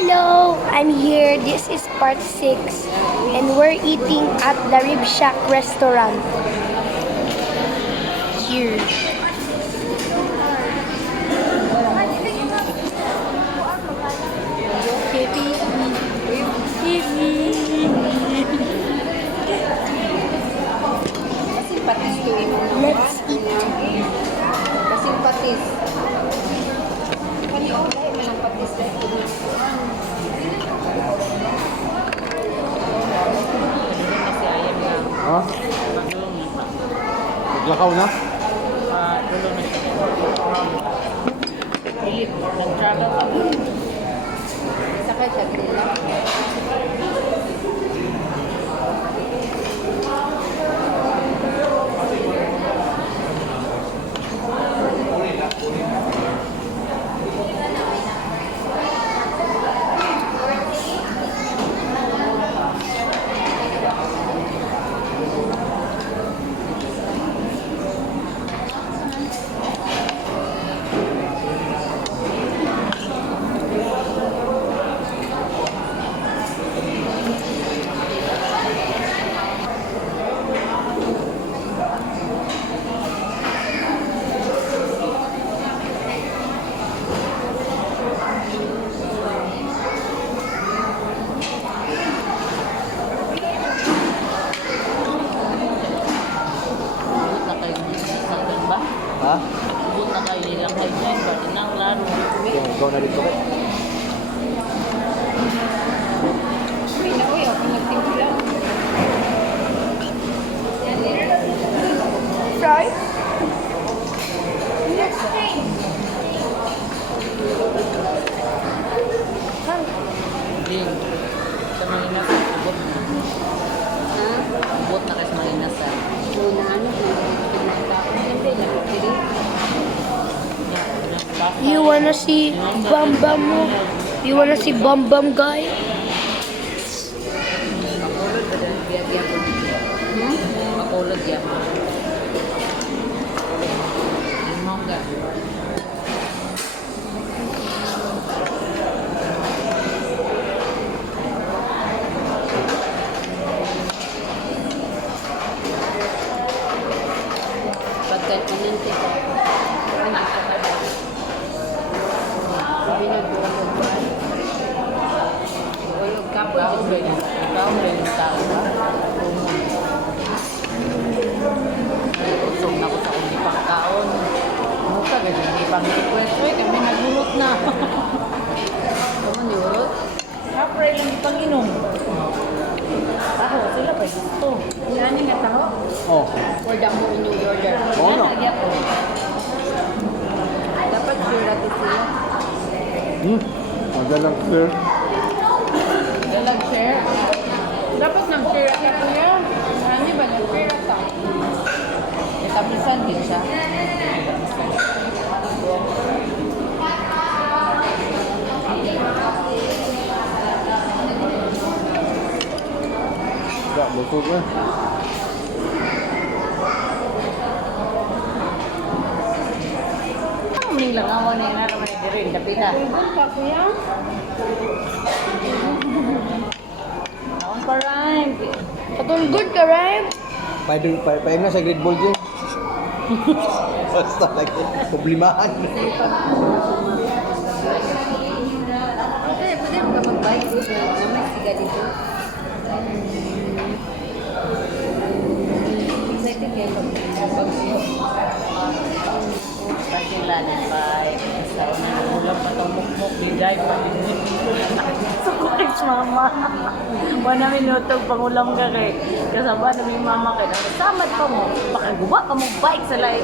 Hello! I'm here. This is part 6 and we're eating at the Rib Shack restaurant. Here. Kasing patis to imo. Let's eat. Kasing patis. Kani ulay man ang patis dai ko. Kasi ayam na. Ha? Naglakaw na? Dulo na siya. Philip, nag-travel ka ba? Sakay siya dito. Ha? Ibut na kayo nilang headline ba? Tinang laro. Ikaw na dito ka. Uy, na uy, ako nagtimpla. Fries? Din. Sa Marinas, abot na. Ha? Abot na kasi Marinas. Na ano, hindi na pili. You wanna see Bam Bam mo? You wanna see Bam Bam guy? Makulod ba dahil biya-biya po? Makulod yan. Limong ka. Pagkat pananti ko. Anak ka ba? Binagulog ba? Ulog ka po. Ikaw ba yun? Ikaw ba yung tao ba? Usog na ko sa kundi pang kaon. Muka, ganyan hindi pang request. Uy, kami nagulot na. Kamu ni urot? Kapre lang pang inom. Taho, sila pa gusto. Yan nga taho? Oh. Or damo inyong order. Oo na. Yan, po. Dapat sila sila. Aga lang, sir. Dalag share. Dapat nag-share ka kuya. Ano ba nag-share ka? Itablisan din siya. Aga, busog eh. Kaming lang ako na yung naman na rin. Dapita. Ka kuya? Naon pa rin. Katong good ka, right? Paing na sa grade ball dyan. Basta lagi. Problemahan. Pwede mo ka mag-bike dito. Namay siga dito. Excited kayo pag-bagyo. Pasila na bike. Sa una na ulam pa itong mukmuk. Liday pa. Sukukit mama. 1 minutong pangulam ka kay. Kasaba na may mama kay. Samad pa mo. Baka guba ka mo bike sa lain.